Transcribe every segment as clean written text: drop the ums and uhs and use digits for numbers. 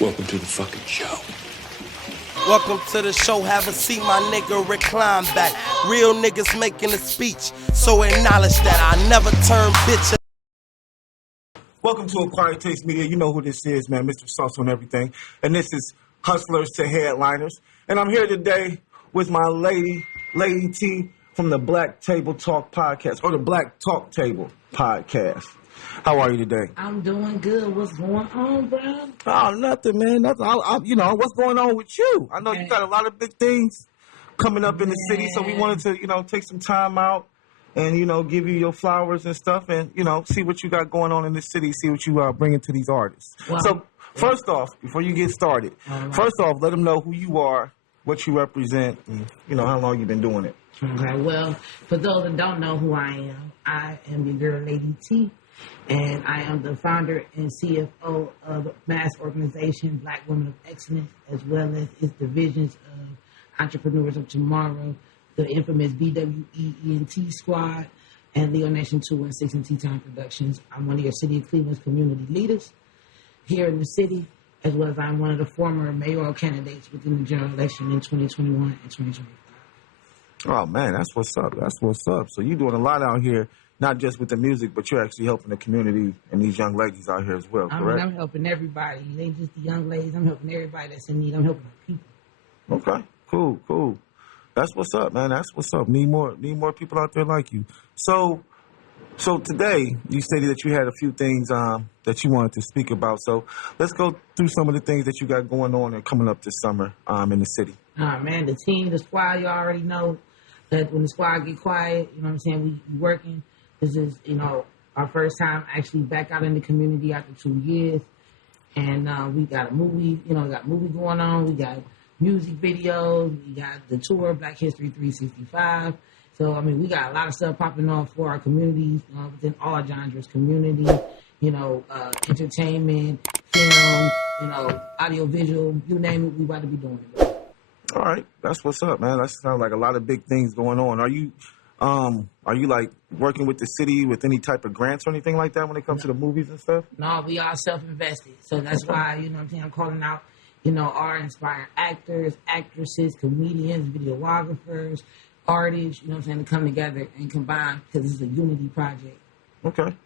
Welcome to the fucking show. Welcome to the show, have a seat, my nigga, recline back. Real niggas making a speech, so acknowledge that I never turn bitch. Welcome to Acquired Taste Media. You know who this is, man, Mr. Sauce on everything. And this is Hustlers to Headliners. And I'm here today with my lady, Lady T, from the Black Table Talk Podcast, or the Black Talk Table Podcast. How are you today? I'm doing good. What's going on, bro? Oh, nothing, man. Nothing. What's going on with you? I know you got a lot of big things coming up in the city, so we wanted to, take some time out and, give you your flowers and stuff and, see what you got going on in the city, see what you bringing to these artists. Wow. So, first off, before you get started, first off, let them know who you are, what you represent, and, how long you've been doing it. Okay, well, for those that don't know who I am your girl, Lady T, and I am the founder and CFO of the mass organization Black Women of Excellence, as well as its divisions of Entrepreneurs of Tomorrow, the infamous BWEENT Squad, and Leo Nation 216 and T-Time Productions. I'm one of your City of Cleveland's community leaders here in the city, as well as I'm one of the former mayoral candidates within the general election in 2021 and 2025. Oh, man, that's what's up. That's what's up. So you're doing a lot out here, not just with the music, but you're actually helping the community and these young ladies out here as well, correct? I'm helping everybody. It ain't just the young ladies. I'm helping everybody that's in need. I'm helping the people. Okay, cool. That's what's up, man. That's what's up. Need more people out there like you. So today you stated that you had a few things that you wanted to speak about. So let's go through some of the things that you got going on and coming up this summer in the city. Man, the team, the squad, you already know that when the squad get quiet, you know what I'm saying, we working. This is, our first time actually back out in the community after 2 years. And we got a movie, got movie going on. We got music videos. We got the tour, Black History 365. So, we got a lot of stuff popping off for our communities, within all genres, community, entertainment, film, audio visual, you name it, we about to be doing it. All right, that's what's up, man. That sounds like a lot of big things going on. Are you like working with the city with any type of grants or anything like that when it comes to the movies and stuff? No, we are self-invested. So that's why, I'm calling out, our inspiring actors, actresses, comedians, videographers, artists, to come together and combine because it's a unity project. Okay.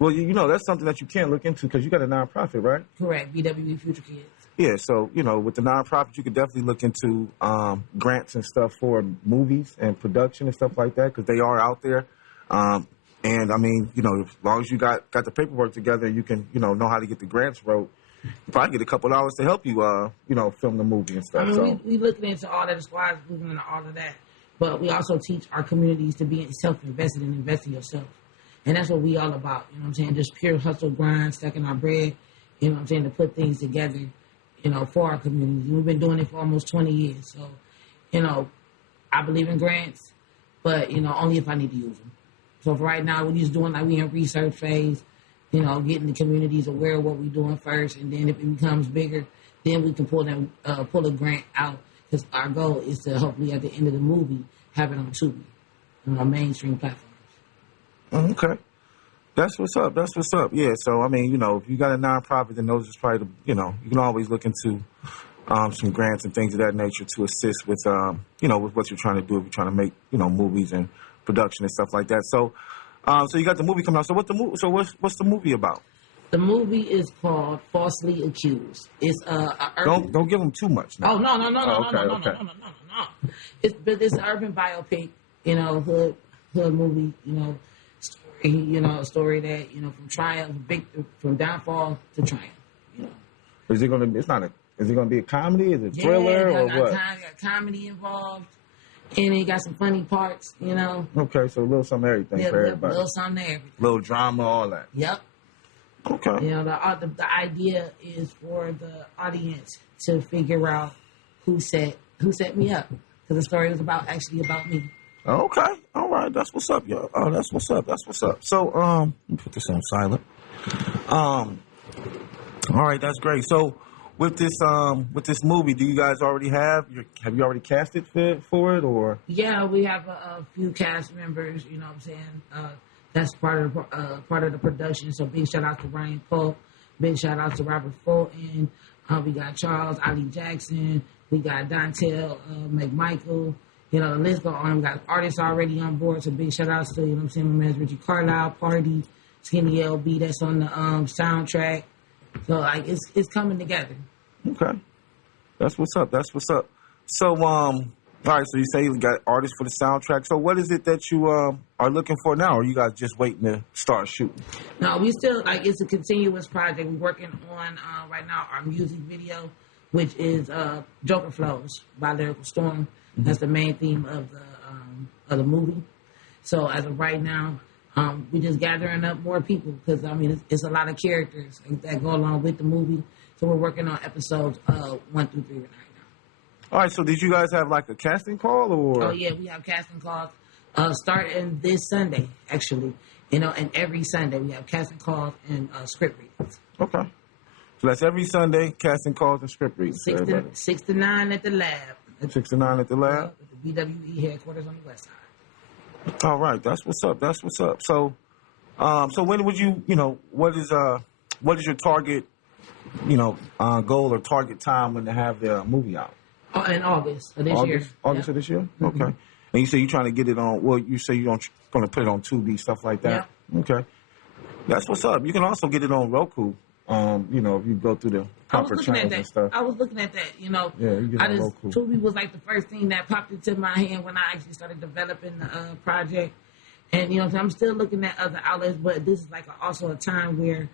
Well, that's something that you can look into because you got a nonprofit, right? Correct, BWE Future Kids. Yeah, so, with the nonprofit, you could definitely look into grants and stuff for movies and production and stuff like that because they are out there. And, as long as you got the paperwork together, you can, know how to get the grants wrote. You probably get a couple dollars to help you, film the movie and stuff. We looking into all that, the squad's looking into all of that. But we also teach our communities to be self-invested and invest in yourself. And that's what we all about, just pure hustle, grind, stacking our bread, to put things together, for our communities. We've been doing it for almost 20 years. So, I believe in grants, but, only if I need to use them. So for right now, we're just doing we in research phase, getting the communities aware of what we're doing first. And then if it becomes bigger, then we can pull a grant out. Because our goal is to hopefully at the end of the movie have it on Tubi, on our mainstream platforms. Okay. That's what's up. Yeah. So, if you got a nonprofit, then those is probably you can always look into some grants and things of that nature to assist with, with what you're trying to do if you're trying to make, movies and production and stuff like that. So, so you got the movie coming out. So what's the movie about? The movie is called Falsely Accused. It's don't give them too much. No. No. No. It's an urban biopic, hood movie, story, a story that from triumph, from downfall to triumph. Is it gonna be? Is it gonna be a comedy? Is it a thriller or what? Got comedy involved, and it got some funny parts. Okay, so a little something everything for everybody. A little something everything. Little drama, all that. Yep. Okay. The idea is for the audience to figure out who set me up, because the story was actually about me. Okay. All right. That's what's up, yo. Oh, that's what's up. So, let me put this on silent. All right. That's great. So, with this movie, do you guys already have you already casted for it or? Yeah, we have a few cast members. You know what I'm saying? That's part of the production. So big shout out to Ryan Polk, Big shout out to Robert Fulton. We got Charles Ali Jackson. We got Dontel McMichael. You know, the list go on. We got artists already on board. So big shout outs to, you know what I'm saying, my man Richie Carlisle, Party, Skinny LB, that's on the soundtrack. So like it's coming together. Okay. That's what's up. That's what's up. So all right, so you say you got artists for the soundtrack. So what is it that you are looking for now, or you guys just waiting to start shooting? No, we still, like, it's a continuous project. We're working on right now our music video, which is Joker Flows by Lyrical Storm. That's the main theme of the movie. So as of right now, we're just gathering up more people because, I mean, it's a lot of characters that go along with the movie. So we're working on episodes 1 through 3 right now. All right, so did you guys have like a casting call, or? Oh yeah, we have casting calls starting this Sunday, actually. You know, and every Sunday we have casting calls and script readings. Okay. So that's every Sunday, casting calls and script readings. 6 to 9 at the lab. 6 to 9 at the lab? At the BWE headquarters on the west side. All right, that's what's up. That's what's up. So, so when would you, what is your target, goal or target time when to have the movie out? In August of this year. August of this year? Okay. And you say you're trying to get it on, well, you say you're going to put it on Tubi, stuff like that? Yeah. Okay. That's what's up. You can also get it on Roku, if you go through the proper channels and stuff. I was looking at that, Yeah, you get on Roku. Tubi was like the first thing that popped into my hand when I actually started developing the project. And, I'm still looking at other outlets, but this is like also a time where,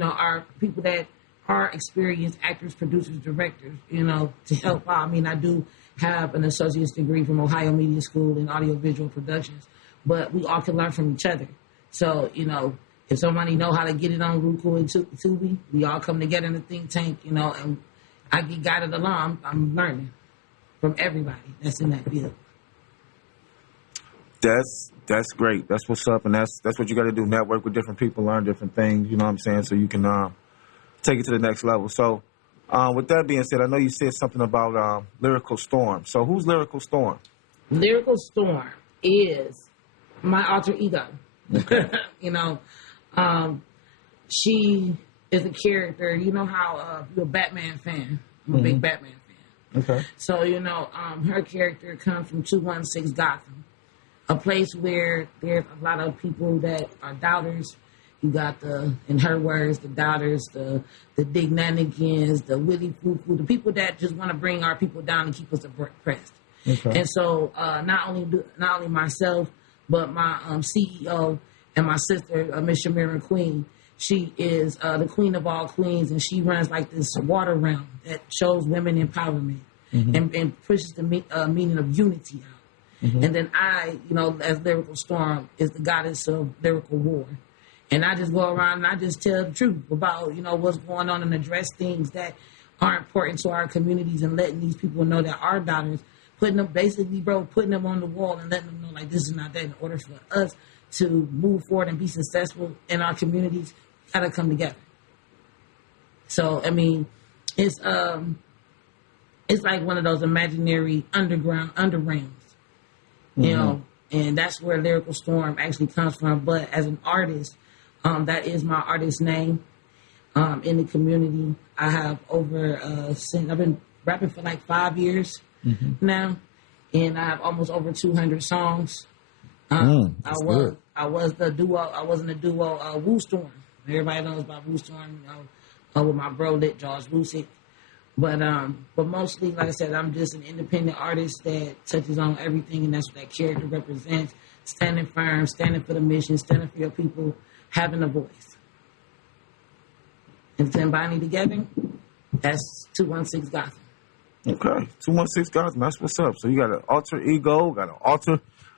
our people that are experienced actors, producers, directors, to help out. I mean, I do have an associate's degree from Ohio Media School in audiovisual productions, but we all can learn from each other. So, if somebody know how to get it on Roku and Tubi, we all come together in a think tank, and I get guided along. I'm learning from everybody that's in that field. That's great. That's what's up, and that's what you got to do. Network with different people, learn different things. You know what I'm saying? So you can take it to the next level. So, with that being said, I know you said something about Lyrical Storm. So, who's Lyrical Storm? Lyrical Storm is my alter ego. She is a character. You know how you're a Batman fan. I'm a big Batman fan. Okay. So, her character comes from 216 Gotham, a place where there's a lot of people that are doubters. You got in her words, the doubters, the dignanigans, the willy foo-foo, the people that just want to bring our people down and keep us oppressed. Okay. And so not only myself, but my CEO and my sister, Miss Shamira Queen, she is the queen of all queens, and she runs like this water realm that shows women empowerment and pushes the meaning of unity out. And then I, as Lyrical Storm, is the goddess of lyrical war. And I just go around and I just tell the truth about, what's going on and address things that are important to our communities and letting these people know that our daughters, putting them on the wall and letting them know, like, this is not that. In order for us to move forward and be successful in our communities, we gotta come together. So, I mean, it's like one of those imaginary undergrounds, and that's where Lyrical Storm actually comes from. But as an artist, that is my artist name. In the community, I have since I've been rapping for like 5 years now, and I have almost over 200 songs. I was in the duo Woo Storm. Everybody knows about Woo Storm, with my bro Lit George Lucic. But mostly, like I said, I'm just an independent artist that touches on everything, and that's what that character represents. Standing firm, standing for the mission, standing for your people, having a voice. And combining together, that's 216 Gotham. Okay, 216 Gotham, that's what's up. So you got an alter ego, got an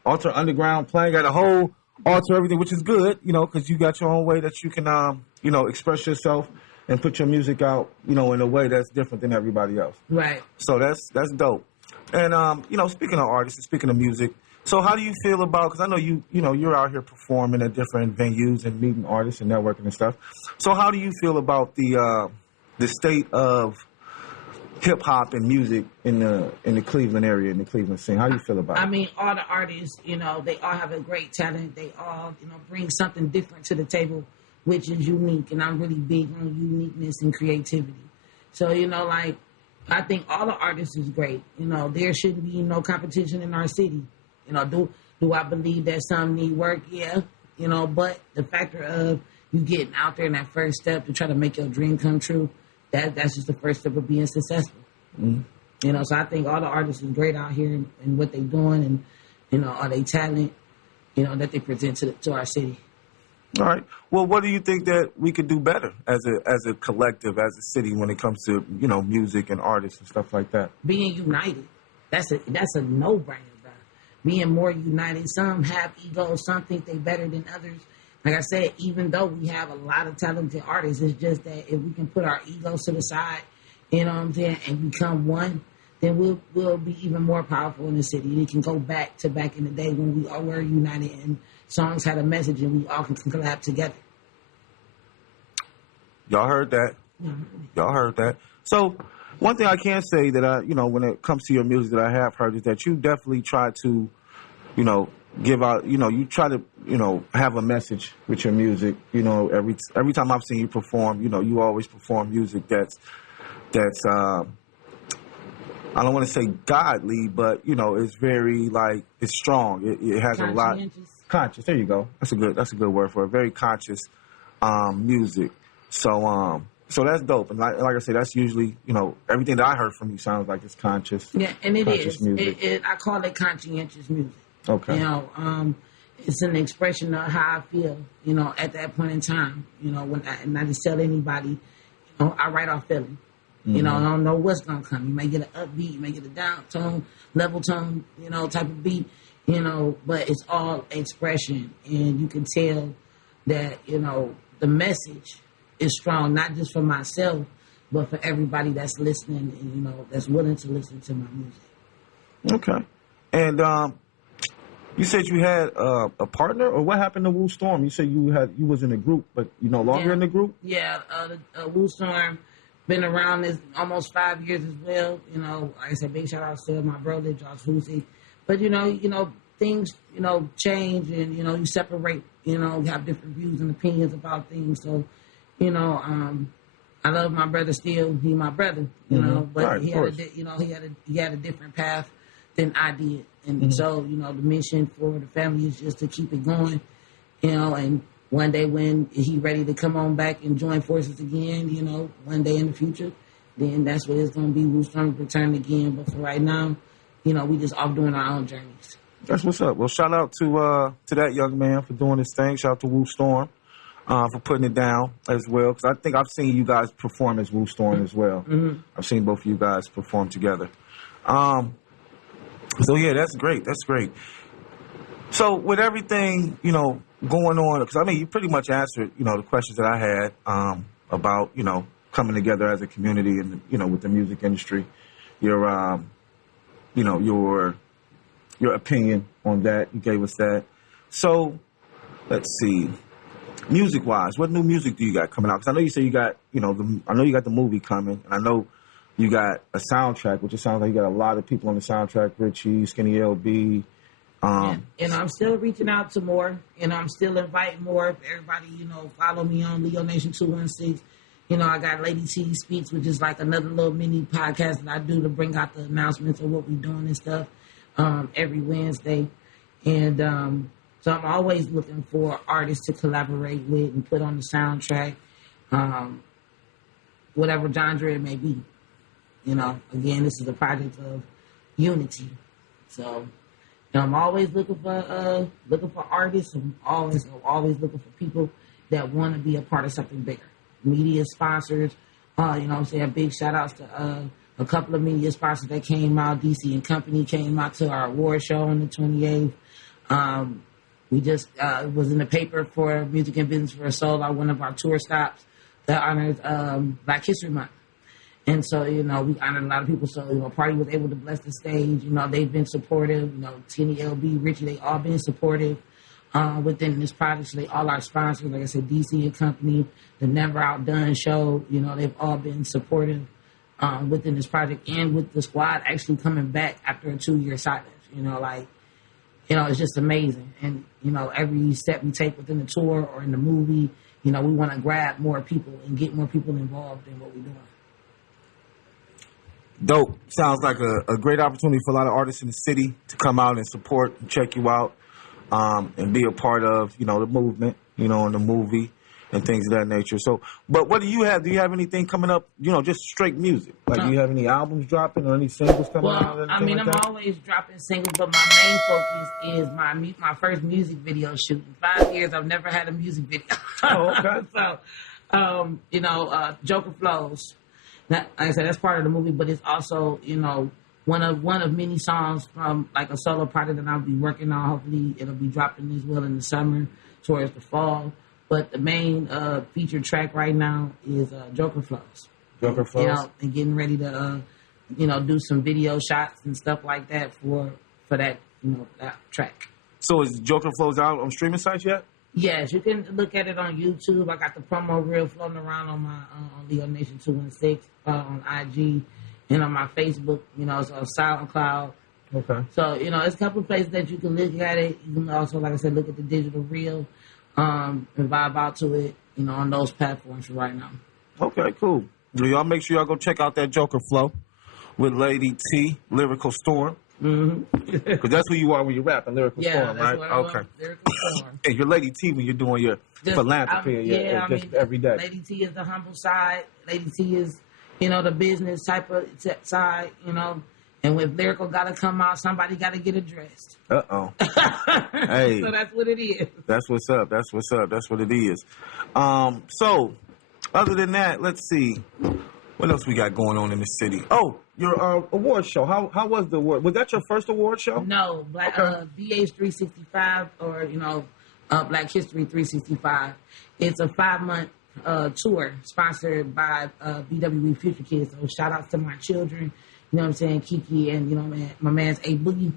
alter underground plan, got a whole alter everything, which is good, because you got your own way that you can, express yourself and put your music out, in a way that's different than everybody else. Right. So that's dope. And, speaking of artists and speaking of music, so how do you feel about, because I know you're out here performing at different venues and meeting artists and networking and stuff. So how do you feel about the state of hip hop and music in the Cleveland area, in the Cleveland scene? How do you feel about it? I mean, all the artists, they all have a great talent. They all, bring something different to the table which is unique. And I'm really big on uniqueness and creativity. So, you know, like, I think all the artists is great. You know, there shouldn't be no competition in our city. You know, do I believe that some need work? Yeah. You know, but the factor of you getting out there in that first step to try to make your dream come true, that's just the first step of being successful. Mm-hmm. You know, so I think all the artists is great out here and what they doing and, you know, are they talent, you know, that they present to our city. All right. Well, what do you think that we could do better as a collective, as a city, when it comes to, you know, music and artists and stuff like that? Being united. That's a no-brainer, bro. Being more united. Some have egos. Some think they better than others. Like I said, even though we have a lot of talented artists, it's just that if we can put our egos to the side, you know what I'm saying, and become one, then we'll be even more powerful in the city. It can go back to back in the day when we all were united and songs had a message and we all can collab together. Y'all heard that. Y'all heard that. So one thing I can say that I, you know, when it comes to your music that I have heard is that you definitely try to, you know, give out, you know, you try to, you know, have a message with your music. You know, every time I've seen you perform, you know, you always perform music that's I don't want to say godly, but, you know, it's very, like, it's strong. It has a lot. Conscious. There you go. That's a good word for it. Very conscious music. So that's dope. And like I said, that's usually, you know, everything that I heard from you sounds like it's conscious. Yeah, and it is. Music. I call it conscientious music. Okay. You know, it's an expression of how I feel, you know, at that point in time. You know, and I just tell anybody, you know, I write off feeling. You know, I don't know what's going to come. You may get an upbeat, you may get a down tone, level tone, you know, type of beat, you know, but it's all expression. And you can tell that, you know, the message is strong, not just for myself, but for everybody that's listening and, you know, that's willing to listen to my music. Okay. And you said you had a partner, or what happened to Woo Storm? You said you was in a group, but you no longer in the group? Yeah, Woo Storm. Been around this almost 5 years as well. You know, like I said, big shout out to my brother, Josh Fousey. But, you know, things, you know, change and, you know, you separate, you know, you have different views and opinions about things. So, you know, I love my brother still. He my brother, you know, but right, he had a different path than I did. And so, you know, the mission for the family is just to keep it going, you know, and one day when he ready to come on back and join forces again, you know, one day in the future, then that's what it's going to be. Woo Storm return again. But for right now, you know, we just off doing our own journeys. That's what's up. Well, shout out to that young man for doing this thing. Shout out to Woo Storm for putting it down as well. Because I think I've seen you guys perform as Woo Storm as well. Mm-hmm. I've seen both of you guys perform together. So, yeah, that's great. That's great. So with everything, you know, going on, because I mean, you pretty much answered, you know, the questions that I had about, you know, coming together as a community and, you know, with the music industry. Your, you know, your opinion on that. You gave us that. So let's see. Music-wise, what new music do you got coming out? Because I know you say you got, you know, I know you got the movie coming, and I know you got a soundtrack, which it sounds like you got a lot of people on the soundtrack. Richie, Skinny LB. And I'm still reaching out to more, and I'm still inviting more. Everybody, you know, follow me on Leo Nation 216. You know, I got Lady T Speaks, which is like another little mini podcast that I do to bring out the announcements of what we're doing and stuff every Wednesday. And so I'm always looking for artists to collaborate with and put on the soundtrack, whatever genre it may be. You know, again, this is a project of unity. So I'm always looking for artists. I'm always looking for people that want to be a part of something bigger. Media sponsors, you know what I'm saying? Big shout outs to a couple of media sponsors that came out. DC and Company came out to our award show on the 28th. We just was in the paper for Music and Business for a Soul, one of our tour stops that honors Black History Month. And so, you know, we honored a lot of people. So, you know, Party was able to bless the stage. You know, they've been supportive. You know, Skinny LB, Richie, they all been supportive within this project. So they all our sponsors, like I said, DC and Company, the Never Outdone show. You know, they've all been supportive within this project and with the squad actually coming back after a 2-year silence. You know, like, you know, it's just amazing. And, you know, every step we take within the tour or in the movie, we want to grab more people and get more people involved in what we're doing. Dope. Sounds like a great opportunity for a lot of artists in the city to come out and support and check you out, and be a part of, the movement, and the movie and things of that nature. So, but what do you have? Do you have anything coming up, just straight music? Like, do you have any albums dropping or any singles coming out? Well, I'm always dropping singles, but my main focus is my first music video shoot. In 5 years, I've never had a music video. Oh, okay. So, Joker Flows. Like I said, that's part of the movie, but it's also, one of many songs from like a solo project that I'll be working on. Hopefully, it'll be dropping as well in the summer towards the fall. But the main featured track right now is Joker Flows. Joker Flows. And getting ready to, do some video shots and stuff like that for that, that track. So is Joker Flows out on streaming sites yet? Yes, you can look at it on YouTube. I got the promo reel floating around on my on Leo Nation 216 on IG and on my Facebook. It's on SoundCloud. Okay. So it's a couple of places that you can look at it. You can also, like I said, look at the digital reel and vibe out to it. On those platforms right now. Okay, cool. Well, y'all make sure y'all go check out that Joker Flow with Lady T, Lyrical Storm. Mm-hmm. Because that's who you are when you rap, a Lyrical Storm, right? Okay. Lyrical Storm. And you're Lady T when you're doing your philanthropy every day. Lady T is the humble side. Lady T is, the business type of side, And with Lyrical got to come out, somebody got to get addressed. Uh-oh. Hey. So that's what it is. That's what's up. That's what's up. That's what it is. So, other than that, let's see. What else we got going on in the city? Oh, your award show. How was the award? Was that your first award show? No, BH 365 or Black History 365. It's a 5-month tour sponsored by BWE Future Kids. So shout out to my children. You know what I'm saying, Kiki and my man's A Boogie,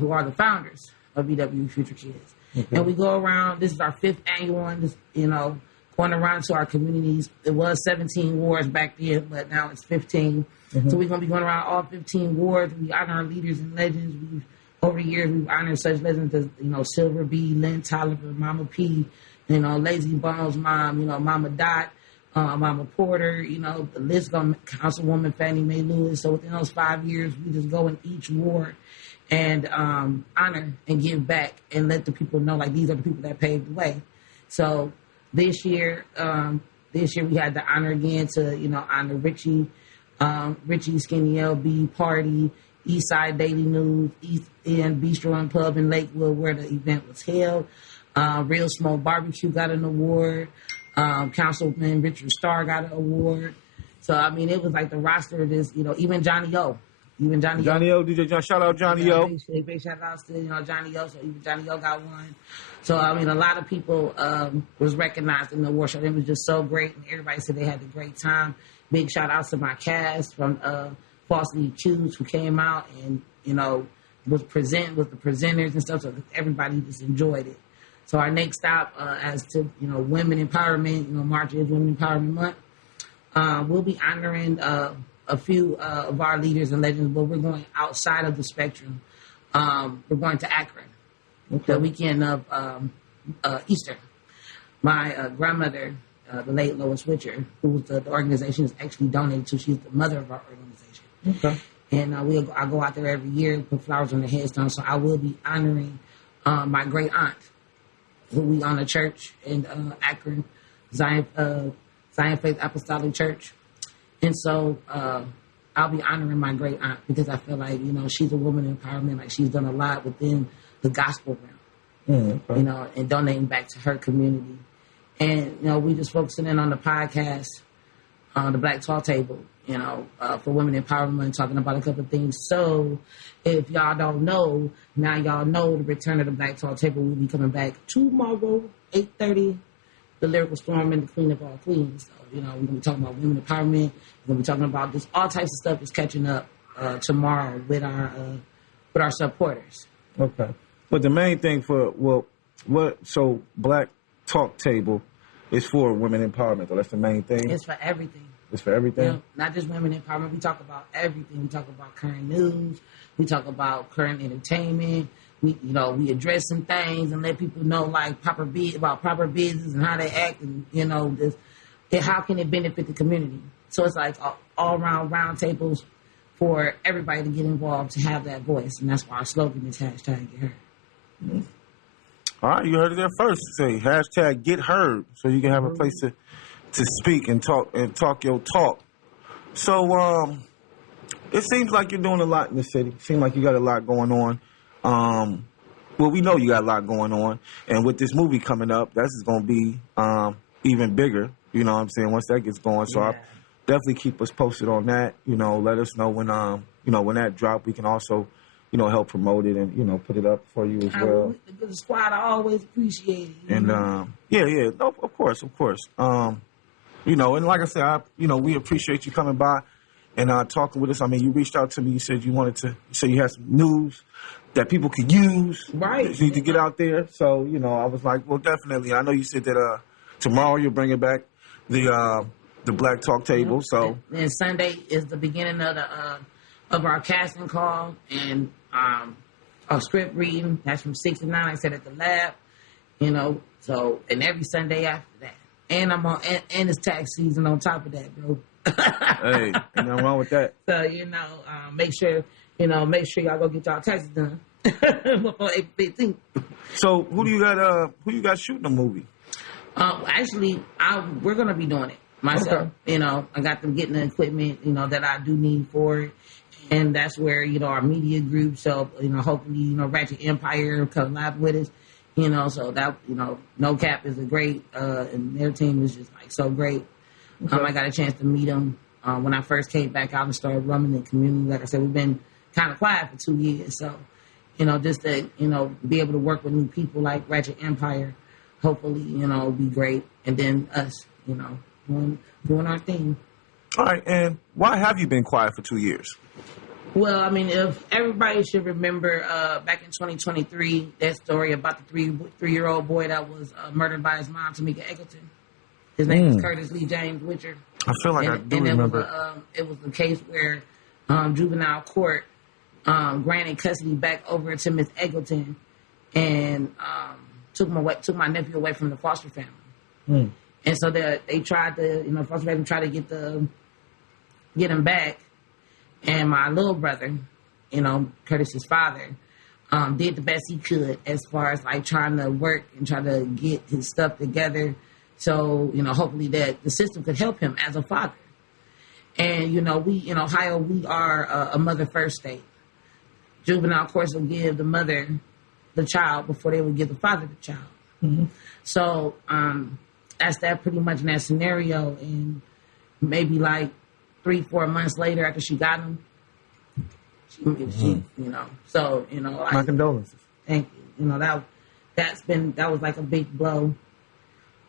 who are the founders of BWE Future Kids. Mm-hmm. And we go around. This is our 5th annual one. Going around to our communities. It was 17 wards back then, but now it's 15. Mm-hmm. So we're going to be going around all 15 wards. We honor our leaders and legends. Over the years, we've honored such legends as, Silver B, Lynn Tolliver, Mama P, Lazy Bones Mom, Mama Dot, Mama Porter, the list goes, Councilwoman Fannie Mae Lewis. So within those 5 years, we just go in each ward and honor and give back and let the people know, like, these are the people that paved the way. So this year we had the honor again to, honor Richie Skinny LB Party, Eastside Daily News, East End Bistro and Pub in Lakewood where the event was held. Real Smoke Barbecue got an award. Councilman Richard Starr got an award. So, it was like the roster of this, even Johnny O. Johnny O, DJ John, shout out Johnny O. Big shout out to, Johnny O. So even Johnny O got one. So, a lot of people was recognized in the award show. It was just so great, and everybody said they had a great time. Big shout out to my cast from Falsely Accused who came out and, was the presenters and stuff, so everybody just enjoyed it. So our next stop, as to, women empowerment, March is Women Empowerment Month, we'll be honoring a few of our leaders and legends, but we're going outside of the spectrum. We're going to Akron, the weekend of Easter. My grandmother, the late Lois Witcher, who the organization is actually donated to, she's the mother of our organization. Okay. And I go out there every year, put flowers on the headstone, so I will be honoring my great aunt, who we own a church in Akron, Zion Faith Apostolic Church. And so I'll be honoring my great aunt because I feel like, she's a woman empowerment. Like, she's done a lot within the gospel realm, and donating back to her community. And, we just focusing in on the podcast, the Black Talk Table, for women empowerment, talking about a couple of things. So if y'all don't know, now y'all know the return of the Black Talk Table will be coming back tomorrow, 8:30. The Lyrical Storm and the Queen of All Queens. So, we're going to be talking about women empowerment. We're going to be talking about just all types of stuff that's catching up tomorrow with our supporters. Okay. But the main thing so Black Talk Table is for women empowerment, though. That's the main thing. It's for everything. It's for everything? Not just women empowerment. We talk about everything. We talk about current news. We talk about current entertainment. we address some things and let people know like about proper business and how they act, and how can it benefit the community. So it's like all around round tables for everybody to get involved, to have that voice, and that's why our slogan is #GetHeard. All right, you heard it there first. Say #GetHeard, so you can have a place to speak and talk your talk. So it seems like you're doing a lot in the city. It seems like you got a lot going on. Well, we know you got a lot going on, and with this movie coming up, that's going to be even bigger. You know what I'm saying? Once that gets going, so I'll definitely keep us posted on that. Let us know when when that drop. We can also help promote it and put it up for you as well. The squad, I always appreciate it. And no, of course. And like I said, we appreciate you coming by and talking with us. I mean, you reached out to me. You said you you had some news that people could use. Right. You need to get out there. So, I was like, well, definitely. I know you said that tomorrow you're bringing back the Black Talk table. So and Sunday is the beginning of our casting call and our script reading. That's from 6 to 9. I said at the lab. So and every Sunday after that. And I'm on, and it's tax season on top of that, bro. Hey, ain't nothing wrong with that. So make sure y'all go get y'all taxes done before April 15th. So who you got shooting the movie? Actually, we're gonna be doing it myself. Okay. I got them getting the equipment that I do need for it, and that's where our media group. So hopefully Ratchet Empire collab with us. So that, No Cap is a great, and their team is just like so great. Okay. I got a chance to meet them when I first came back out and started running the community. Like I said, we've been kind of quiet for 2 years. So, just to, be able to work with new people like Ratchet Empire, hopefully, will be great. And then us, doing our thing. All right. And why have you been quiet for 2 years? Well, I mean, if everybody should remember back in 2023, that story about the three-year-old boy that was murdered by his mom, Tamika Eggleton. His name is Curtis Lee James Witcher. I feel like I do remember. It was a case where juvenile court granted custody back over to Miss Eggleton and took my nephew away from the foster family. And so they tried to, foster family tried to get him back. And my little brother, Curtis's father, did the best he could as far as like trying to work and try to get his stuff together. So, hopefully that the system could help him as a father. And, we in Ohio, we are a mother first state. Juvenile courts will give the mother the child before they would give the father the child. Mm-hmm. So that's that pretty much in that scenario. And maybe like 3-4 months later after she got him, she so, like, my condolences. Thank you. That was like a big blow.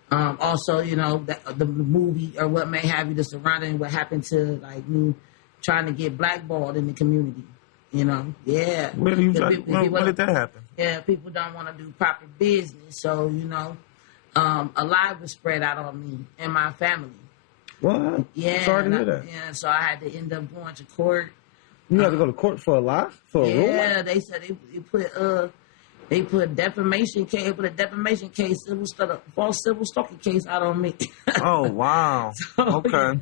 Also, the movie or what may have you, the surrounding what happened to like me trying to get blackballed in the community. Yeah. When did that happen? Yeah, people don't want to do proper business, so a lie was spread out on me and my family. What? Yeah. Sorry to hear that. Yeah, so I had to end up going to court. You had to go to court for a lie? For a rumor? Yeah, they said they put a defamation case, false civil stalking case out on me. Oh, wow. Okay.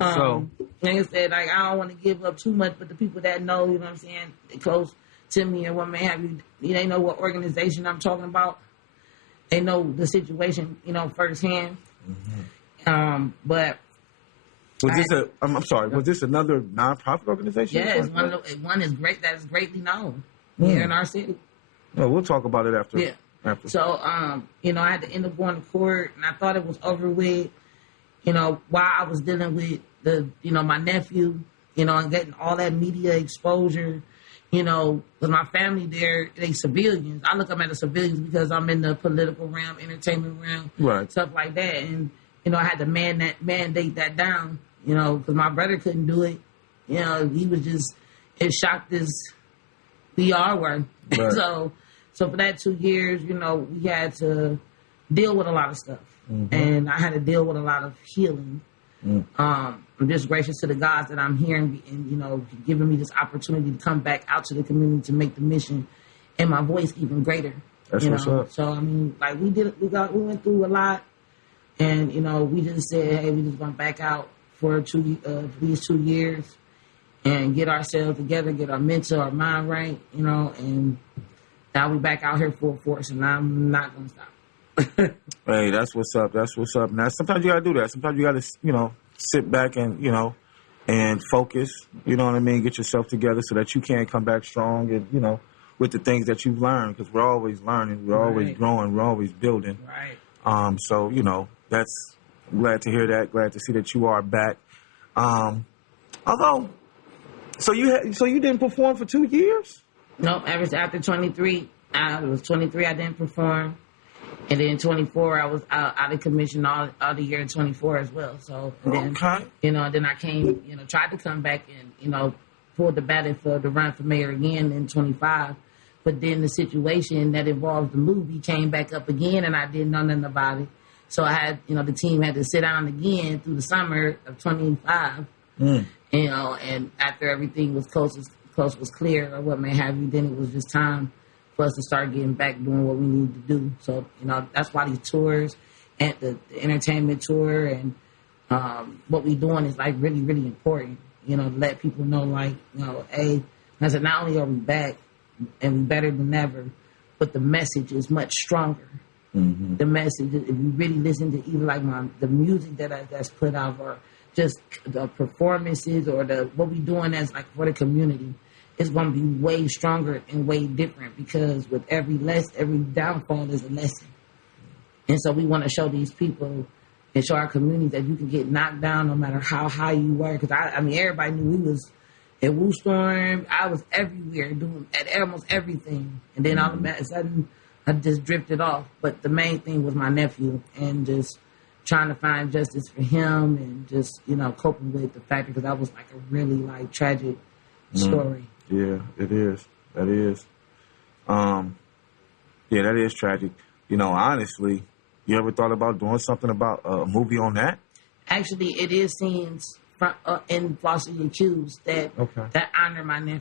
So, like I said, like I don't want to give up too much, but the people that know, what I'm saying, they close to me and what may have you, they know what organization I'm talking about. They know the situation, firsthand. Mm-hmm. But was I'm sorry, was this another nonprofit organization? Yeah, it's one is great that is greatly known here in our city. Well, we'll talk about it after. Yeah. After. So, I had to end up going to court, and I thought it was over with. While I was dealing with my nephew, and getting all that media exposure, with my family there, they civilians. I look up at the civilians because I'm in the political realm, entertainment realm, right, stuff like that. And, I had to mandate that down, because my brother couldn't do it. He was just as shocked as we all were. Right. So for that 2 years, we had to deal with a lot of stuff. Mm-hmm. And I had to deal with a lot of healing. I'm just gracious to the gods that I'm here and giving me this opportunity to come back out to the community to make the mission and my voice even greater. That's what's up. So I mean, like we went through a lot, and we just said, hey, we just gonna back out for these 2 years, and get ourselves together, get our mental, our mind right, and now we back out here full force, and I'm not gonna stop. Hey, that's what's up. That's what's up. Now, sometimes you gotta do that. Sometimes you gotta, sit back and and focus. You know what I mean? Get yourself together so that you can come back strong and with the things that you've learned, because we're always learning, we're always growing, we're always building. Right. So that's glad to hear that. Glad to see that you are back. Although, so you didn't perform for 2 years? Nope. After 23, I was 23. I didn't perform. And then 24, I was out of commission all the year in 24 as well. So then, then I came, tried to come back and, pulled the battle for the run for mayor again in 25. But then the situation that involved the movie came back up again, and I didn't know nothing about it. So I had, the team had to sit down again through the summer of 25. And after everything was close was clear or what may have you, then it was just time for us to start getting back doing what we need to do. So, that's why these tours and the entertainment tour and what we doing is like really, really important, to let people know hey, I said, not only are we back and we better than ever, but the message is much stronger. Mm-hmm. The message, if you really listen to even the music that's put out or just the performances or what we doing as for the community, it's going to be way stronger and way different, because with every downfall is a lesson. And so we want to show these people and show our community that you can get knocked down no matter how high you were. Because, everybody knew we was at Woo Storm. I was everywhere doing at almost everything. And then all of a sudden, I just drifted off. But the main thing was my nephew and just trying to find justice for him and just, coping with the fact, because that was a really tragic story. Yeah, it is. That is. That is tragic. Honestly, you ever thought about doing something about a movie on that? Actually, it is scenes in Falsely Accused that honor my nephew.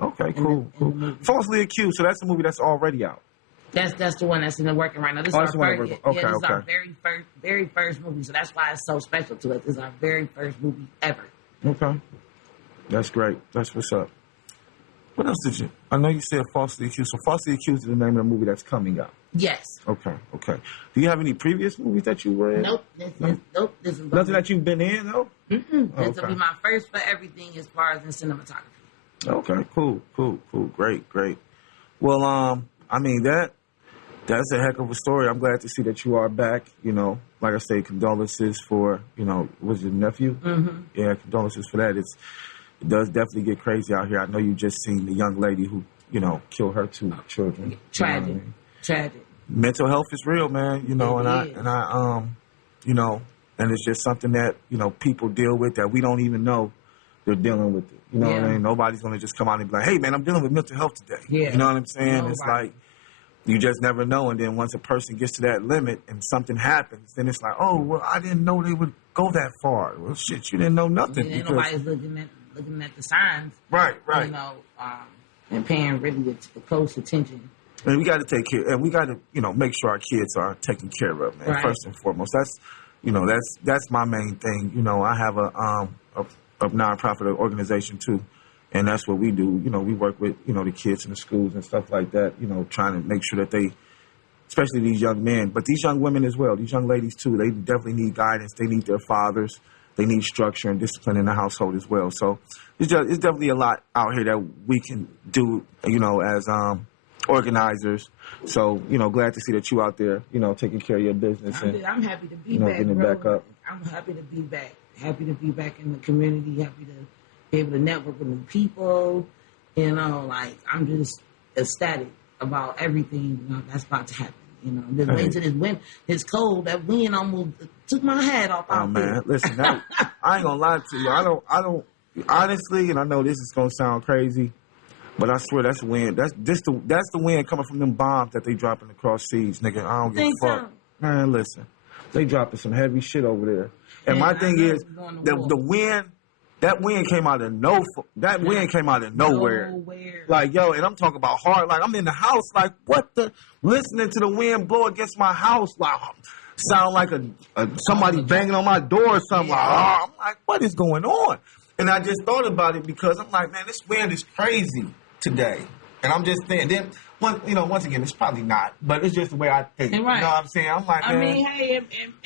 Okay, cool. Falsely Accused, so that's a movie that's already out. That's the one that's in the working right now. This is our very first movie, so that's why it's so special to us. This is our very first movie ever. Okay. That's great. That's what's up. What else did you? I know you said Falsely Accused. So Falsely Accused is the name of the movie that's coming out. Yes. Okay. Do you have any previous movies that you were in? Nope. Nope. This is nothing that you've been in, though? Mm-mm. This will be my first for everything as far as in cinematography. Okay. Cool. Great. Well, that's a heck of a story. I'm glad to see that you are back. Like I say, condolences for, was your nephew? Mm-hmm. Yeah, condolences for that. It does definitely get crazy out here. I know you just seen the young lady who, killed her 2 children. Tragic. Tragic. Mental health is real, man. And it's just something that, people deal with that we don't even know they're dealing with it. You know what I mean? Nobody's going to just come out and be like, hey, man, I'm dealing with mental health today. Yeah. You know what I'm saying? Nobody. It's like, you just never know. And then once a person gets to that limit and something happens, then it's like, oh, well, I didn't know they would go that far. Well, shit, you didn't know nothing. And nobody's looking at the signs. Right. And paying really close attention. And we got to take care, and we got to, make sure our kids are taken care of, man. Right. First and foremost, that's my main thing. I have a nonprofit organization too, and that's what we do. We work with the kids in the schools and stuff like that. Trying to make sure that they, especially these young men, but these young women as well, these young ladies too. They definitely need guidance. They need their fathers. They need structure and discipline in the household as well. So it's definitely a lot out here that we can do. As organizers. So, glad to see that you out there, taking care of your business. I'm happy to be back, getting it bro. back up. I'm happy to be back. Happy to be back in the community. Happy to be able to network with new people. I'm just ecstatic about everything, that's about to happen. Just wait till this wind, it's cold. That wind almost took my hat off. Oh, man. Listen, I ain't gonna lie to you. I don't, honestly, and I know this is gonna sound crazy, but I swear that's wind. That's the wind coming from them bombs that they dropping across seas, nigga. I don't give a fuck. So? Man, listen, they dropping some heavy shit over there. And my thing is, the wind that win came out of nowhere. Nowhere. Like, yo, and I'm talking about hard. Like, I'm in the house, like, what the? Listening to the wind blow against my house, like, sound like somebody banging on my door or something. Yeah. Like, I'm like, what is going on? And I just thought about it because I'm like, man, this wind is crazy today. And I'm just saying, then, once again, it's probably not, but it's just the way I think. Right. You know what I'm saying? I'm like, man, I mean, hey,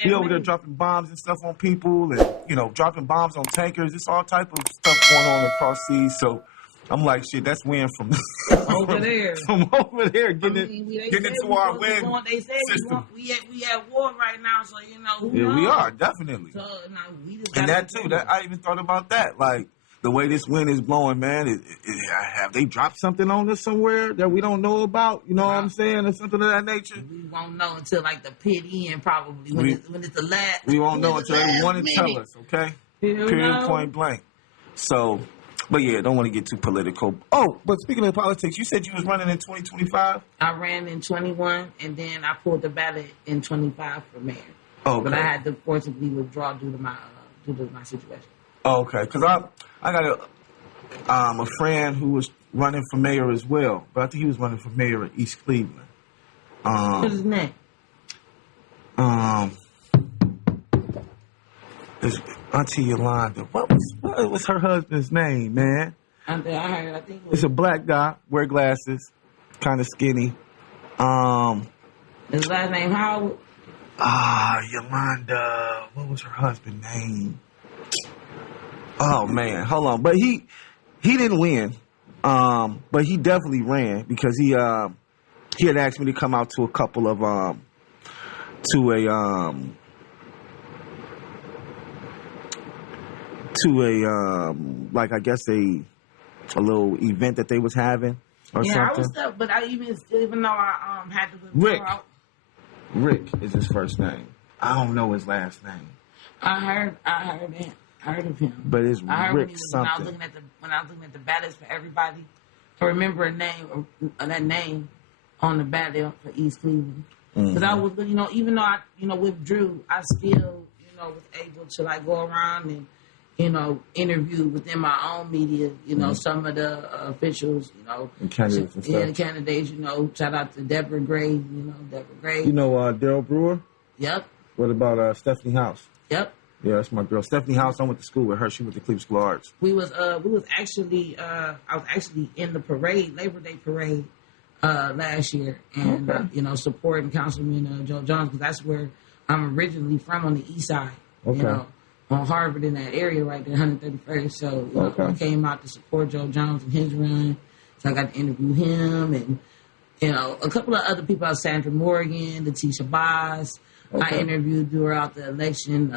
we over there dropping bombs and stuff on people and, dropping bombs on tankers. It's all type of stuff going on across seas. So I'm like, shit, that's wind from over there. From over there, getting into our wind They said system. we at war right now, so, who knows? We are, definitely. So, now, we just And gotta that, too, I even thought about that. Like, the way this wind is blowing, man, have they dropped something on us somewhere that we don't know about? You know what I'm saying? Or something of that nature? We won't know until, like, the pit end, probably, when it's the last. We won't know until they want to tell us, okay? Period, point blank. So, but yeah, don't want to get too political. Oh, but speaking of politics, you said you was running in 2025? I ran in 21, and then I pulled the ballot in 25 for mayor. Okay. But I had to forcibly withdraw due to my situation. Okay, because I got a friend who was running for mayor as well, but I think he was running for mayor of East Cleveland. What's his name? It's Auntie Yolanda. What was her husband's name, man? I think It's a black guy, wear glasses, kind of skinny. His last name Howard. Yolanda. What was her husband's name? Oh man, hold on. But he didn't win. But he definitely ran because he had asked me to come out to a couple of like I guess a little event that they was having or something. I was stuck, but even though I had to withdraw. Rick is his first name. I don't know his last name. I heard of him. But it's Rick something. When I was looking at the ballots for everybody, to remember a name, that name on the ballot for East Cleveland. Because I was, even though I, withdrew, I still, was able to like go around and, interview within my own media, some of the officials, and candidates and stuff. And candidates, shout out to Deborah Gray, Deborah Gray. Daryl Brewer? Yep. What about Stephanie House? Yep. Yeah, that's my girl. Stephanie House, I went to school with her. She went to Cleveland School of Arts. I was actually in the parade, Labor Day parade, last year, and supporting Councilman Joe Jones, because that's where I'm originally from, on the east side. Okay. On Harvard, in that area right there, 131st. So I came out to support Joe Jones and his run. So I got to interview him and a couple of other people, Sandra Morgan, Letitia Boss. I interviewed throughout the election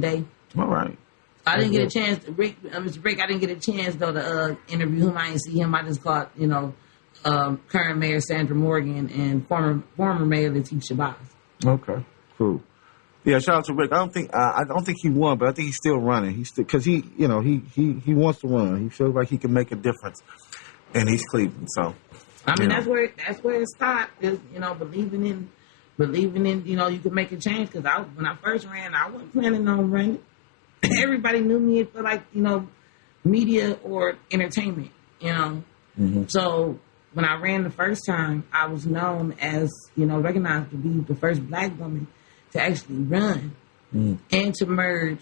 day. All right. I didn't get a chance. Mr. Rick, I didn't get a chance though to interview him. I didn't see him. I just caught current Mayor Sandra Morgan and former Mayor Letitia Boss. Okay, cool. Yeah, shout out to Rick. I don't think he won, but I think he's still running. He's because he wants to run. He feels like he can make a difference in East Cleveland. So I mean that's where it started. Is believing in you can make a change. Because when I first ran, I wasn't planning on running. Everybody knew me for like media or entertainment. So when I ran the first time, I was known as recognized to be the first black woman to actually run and to merge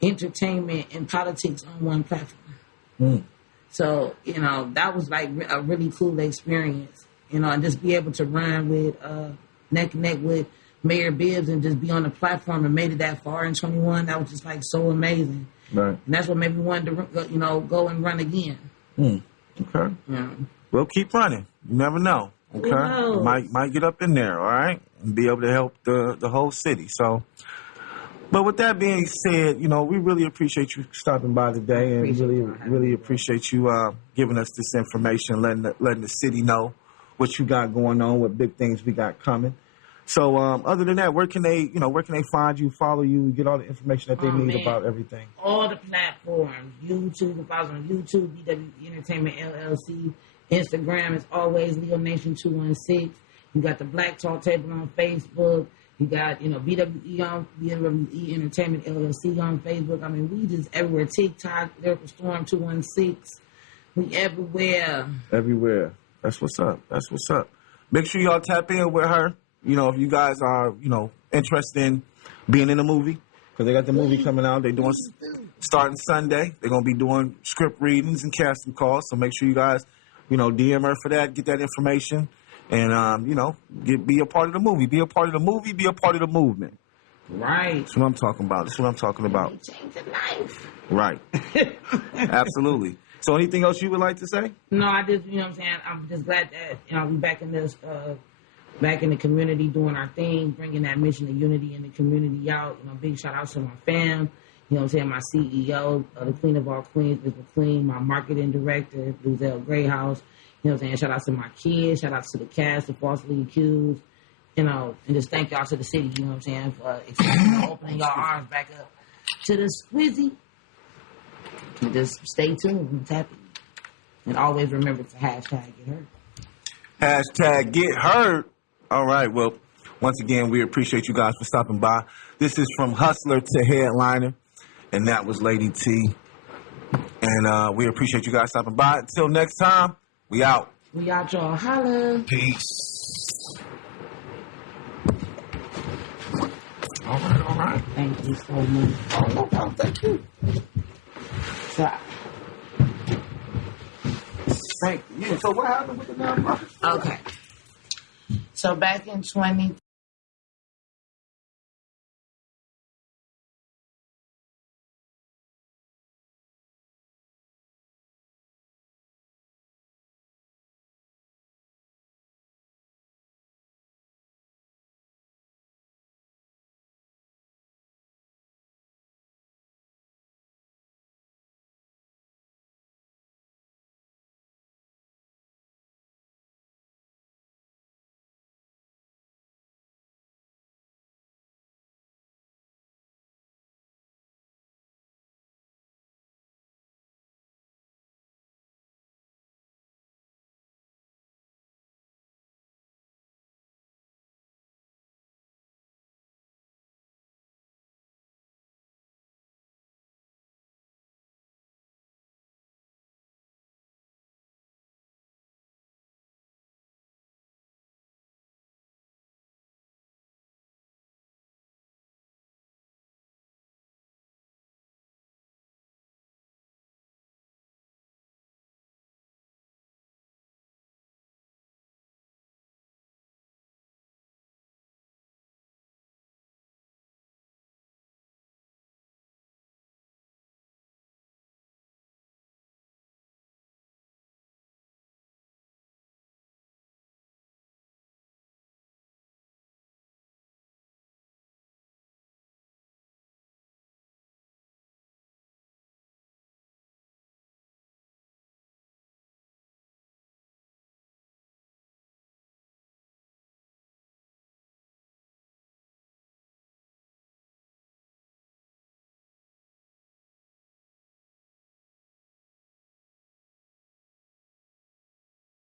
entertainment and politics on one platform. So, that was like a really cool experience, and just be able to run with, neck and neck with Mayor Bibbs and just be on the platform and made it that far in 21. That was just like so amazing. Right. And that's what made me want to, go and run again. Okay. Yeah. Well, keep running. You never know. Okay. You might get up in there, all right, and be able to help the whole city. So, but with that being said, we really appreciate you stopping by today, and really appreciate you giving us this information, letting the city know what you got going on, what big things we got coming. So, other than that, where can they find you, follow you, get all the information that they need about everything? All the platforms, YouTube, if I was on YouTube, BW Entertainment LLC. Instagram is always Leo Nation 216. You got the Black Talk Table on Facebook. We got, BWE on BWE Entertainment LLC on Facebook. I mean, we just everywhere. TikTok, Lyrical Storm 216. We everywhere. Everywhere. That's what's up. That's what's up. Make sure y'all tap in with her. If you guys are, interested in being in the movie, because they got the movie coming out. They're doing starting Sunday. They're gonna be doing script readings and casting calls. So make sure you guys, DM her for that. Get that information, and be a part of the movie. Be a part of the movie. Be a part of the movement. Right. That's what I'm talking about. That's what I'm talking about. Change the life. Right. Absolutely. So anything else you would like to say? No, I just, I'm just glad that, we back in this, back in the community doing our thing, bringing that mission of unity in the community out. Big shout out to my fam, my CEO, the Queen of all queens, Ms. McQueen, my marketing director, Luzelle Greyhouse, shout out to my kids, shout out to the cast, the falsely accused, and just thank y'all to the city, for opening your arms back up to the Squizzy. And just stay tuned and tap in. And always remember to hashtag get heard. Hashtag get heard. All right. Well, once again, we appreciate you guys for stopping by. This is From Hustler to Headliner. And that was Lady T. And we appreciate you guys stopping by. Until next time, we out. We out, y'all. Holla. Peace. All right. Thank you so much. Oh, no problem. Thank you. So, Thank you. Yeah, so what happened with the nonprofit? okay. So back in 2010,